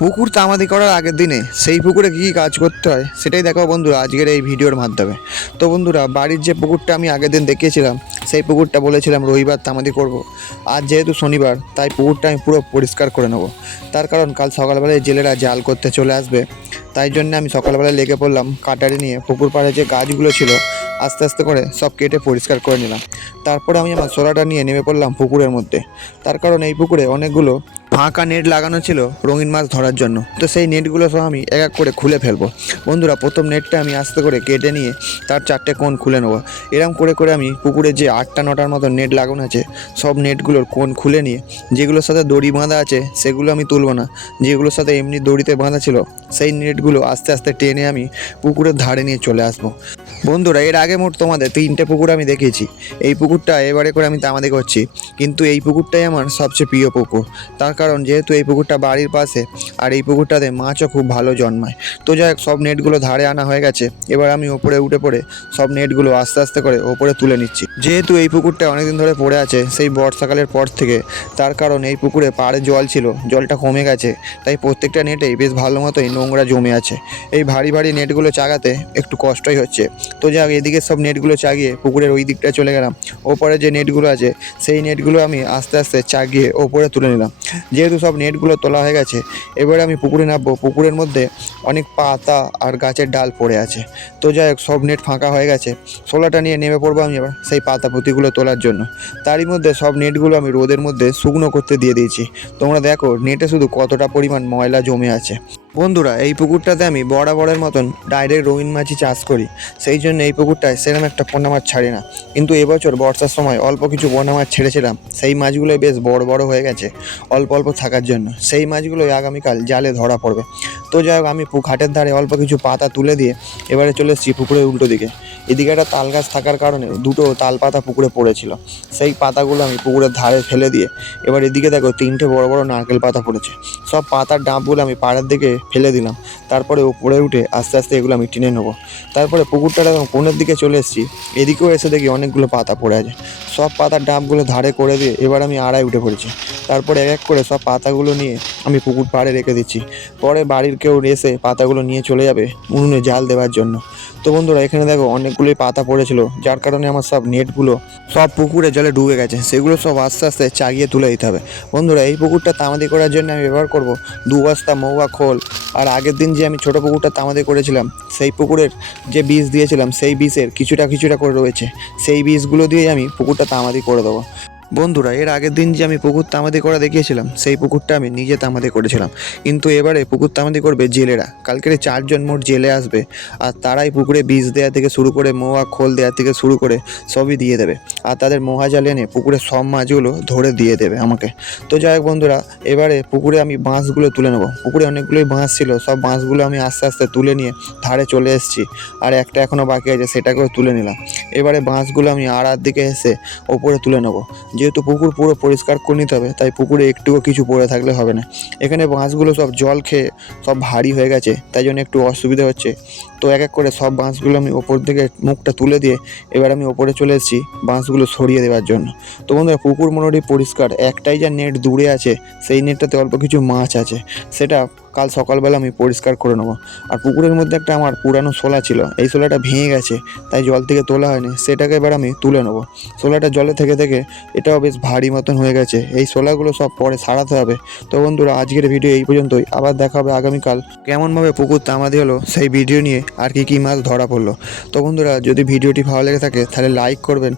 পুকুর তামাদি করার আগের দিনে সেই পুকুরে কী কী কাজ করতে হয় সেটাই দেখো বন্ধুরা আজকের এই ভিডিওর মাধ্যমে। তো বন্ধুরা, বাড়ির যে পুকুরটা আমি আগের দিন দেখিয়েছিলাম, সেই পুকুরটা বলেছিলাম রবিবার তামাদি করব। আজ যেহেতু শনিবার, তাই পুকুরটা আমি পুরো পরিষ্কার করে নেব। তার কারণ কাল সকালবেলায় জেলেরা জাল করতে চলে আসবে। তাই জন্য আমি সকালবেলায় লেগে পড়লাম কাটারি নিয়ে। পুকুর পাড়ে যে গাছগুলো ছিল আস্তে আস্তে করে সব কেটে পরিষ্কার করে নিলাম। তারপরে আমি আমার সোলাটা নিয়ে নেমে পড়লাম পুকুরের মধ্যে। তার কারণ এই পুকুরে অনেকগুলো ফাঁকা নেট লাগানো ছিল রঙিন মাছ ধরার জন্য। তো সেই নেটগুলো সব আমি এক এক করে খুলে ফেলব। বন্ধুরা, প্রথম নেটটা আমি আস্তে করে কেটে নিয়ে তার চারটে কোণ খুলে নেব। এরম করে করে আমি পুকুরে যে আটটা নটার মতো নেট লাগানো আছে, সব নেটগুলোর কোণ খুলে নিয়ে যেগুলোর সাথে দড়ি বাঁধা আছে সেগুলো আমি তুলবো না। যেগুলোর সাথে এমনি দড়িতে বাঁধা ছিল, সেই নেটগুলো আস্তে আস্তে টেনে আমি পুকুরের ধারে নিয়ে চলে আসব। বন্ধুরা, এর আগে মোট তোমাদের তিনটে পুকুর আমি দেখেছি এই পুকুরটা এবারে করে আমি তামাদি করছি। কিন্তু এই পুকুরটাই আমার সবচেয়ে প্রিয় পুকুর। তার কারণ যেহেতু এই পুকুরটা বাড়ির পাশে, আর এই পুকুরটাতে মাছও খুব ভালো জন্মায়। তো যাই হোক, সব নেটগুলো ধারে আনা হয়ে গেছে। এবার আমি ওপরে উঠে পড়ে সব নেটগুলো আস্তে আস্তে করে ওপরে তুলে নিচ্ছি। যেহেতু এই পুকুরটা অনেকদিন ধরে পড়ে আছে, সেই বর্ষাকালের পর থেকে, তার কারণ এই পুকুরে পাড়ে জল ছিল, জলটা কমে গেছে। তাই প্রত্যেকটা নেটেই বেশ ভালো মতোই নোংরা জমে আছে। এই ভারী ভারী নেটগুলো চাগাতে একটু কষ্টই হচ্ছে। তো যাক, এদিকে সব নেটগুলো চাগিয়ে পুকুরের ওই দিকটা চলে গেলাম। ওপরে যে নেটগুলো আছে, সেই নেটগুলো আমি আস্তে আস্তে চাগিয়ে ওপরে তুলে নিলাম। যেহেতু সব নেটগুলো তোলা হয়ে গেছে, এবারে আমি পুকুরে নামবো। পুকুরের মধ্যে অনেক পাতা আর গাছের ডাল পড়ে আছে। তো যাই হোক, সব নেট ফাঁকা হয়ে গেছে। সোলাটা নিয়ে নেমে পড়ব আমি এবার সেই পাতা পুঁতিগুলো তোলার জন্য। তারই মধ্যে সব নেটগুলো আমি রোদের মধ্যে শুকনো করতে দিয়ে দিয়েছি। তোমরা দেখো, নেটে শুধু কতটা পরিমাণ ময়লা জমে আছে। বন্ধুরা, এই পুকুরটাতে আমি বরাবরের মতন ডাইরেক্ট রঙিন মাছই চাষ করি। সেই জন্য এই পুকুরটায় সেরকম একটা পোনা মাছ ছাড়ি না। কিন্তু এবছর বর্ষার সময় অল্প কিছু পোনা মাছ ছেড়েছিলাম। সেই মাছগুলোই বেশ বড় বড় হয়ে গেছে অল্প অল্প থাকার জন্য। সেই মাছগুলোই আগামীকাল জালে ধরা পড়বে। তো যাই হোক, আমি ঘাটের ধারে অল্প কিছু পাতা তুলে দিয়ে এবারে চলে এসেছি পুকুরের উল্টো দিকে। এদিকে একটা তাল গাছ থাকার কারণে দুটো তাল পাতা পুকুরে পড়েছিল। সেই পাতাগুলো আমি পুকুরের ধারে ফেলে দিয়ে এবার এদিকে দেখো তিনটে বড় বড় নারকেল পাতা পড়েছে। সব পাতার ডাবগুলো আমি পাড়ের দিকে ফেলে দিলাম। তারপরে উপরে উঠে আস্তে আস্তে এগুলো আমি টেনে নেব। তারপরে পুকুরটা যখন দিকে চলে এসেছি, এদিকেও এসে দেখি অনেকগুলো পাতা পড়ে আছে। সব পাতার ডাবগুলো ধারে করে দিয়ে এবার আমি আড়াই উঠে পড়েছি। তারপরে এক এক করে সব পাতাগুলো নিয়ে আমি পুকুর পাড়ে রেখে দিচ্ছি। পরে বাড়ির কেউ এসে পাতাগুলো নিয়ে চলে যাবে উনুনে জাল দেওয়ার জন্য। তো বন্ধুরা, এখানে দেখো অনেকগুলোই পাতা পড়েছিল, যার কারণে আমার সব নেটগুলো সব পুকুরে জলে ডুবে গেছে, সেগুলো সব আস্তে আস্তে চাগিয়ে তুলে দিতে হবে। বন্ধুরা, এই পুকুরটা তামাদি করার জন্য আমি ব্যবহার করব দু বস্তা মৌয়া খোল, আর আগের দিন যে আমি ছোট পুকুরটা তামাদি করেছিলাম, সেই পুকুরের যে বীজ দিয়েছিলাম, সেই বীজের কিছুটা কিছুটা করে রয়েছে, সেই বীজগুলো দিয়েই আমি পুকুরটা তামাদি করে দেবো। বন্ধুরা, এর আগের দিন যে আমি পুকুর তামাদি করা দেখিয়েছিলাম, সেই পুকুরটা আমি নিজে তামাদি করেছিলাম। কিন্তু এবারে পুকুর তামাদি করবে জেলেরা। কালকের চারজন মোট জেলে আসবে, আর তারাই পুকুরে বীজ দেওয়া থেকে শুরু করে মোয়া, খোল দেওয়া থেকে শুরু করে সবই দিয়ে দেবে। আর তাদের মোহা মহাজাল এনে পুকুরে সব মাছগুলো ধরে দিয়ে দেবে আমাকে। তো যাই হোক বন্ধুরা, এবারে পুকুরে আমি বাঁশগুলো তুলে নেব। পুকুরে অনেকগুলোই বাঁশ ছিল, সব বাঁশগুলো আমি আস্তে আস্তে তুলে নিয়ে ধারে চলে এসেছি। আর একটা এখনও বাকি আছে, সেটাকেও তুলে নিলাম। এবারে বাঁশগুলো আমি আড়ার দিকে এসে ওপরে তুলে নেব। যেহেতু পুকুর পুরো পরিষ্কার করে নিতে হবে, তাই পুকুরে একটুও কিছু পড়ে থাকলে হবে না। এখানে বাঁশগুলো সব জল খেয়ে সব ভারী হয়ে গেছে, তাই জন্য একটু অসুবিধা হচ্ছে। তো এক এক করে সব বাঁশগুলো আমি ওপর থেকে মুখটা তুলে দিয়ে এবার আমি ওপরে চলে এসেছি বাঁশগুলো সরিয়ে দেওয়ার জন্য। তো বন্ধুরা, পুকুর মোটামুটি পরিষ্কার, একটাই যা নেট দূরে আছে, সেই নেটটাতে অল্প কিছু মাছ আছে। সেটা কাল সকালবেলা আমি পরিষ্কার করে নেব। আর পুকুরের মধ্যে একটা আমার পুরানো শোলা ছিল, এই শোলাটা ভেঙে গেছে, তাই জল থেকে তোলা হয়নি, সেটাকে এবার আমি তুলে নেব। শোলাটা জলে থেকে থেকে এটাও বেশ ভারী মতন হয়ে গেছে, এই শোলাগুলো সব পরে সারাতে হবে। তো বন্ধুরা, আজকের ভিডিও এই পর্যন্তই, আবার দেখা হবে আগামীকাল। কেমনভাবে পুকুর তামাদি হলো সেই ভিডিও নিয়ে আর কি কী মাছ ধরা পড়ল। তো বন্ধুরা, যদি ভিডিওটি ভালো লেগে থাকে, তাহলে লাইক করবেন।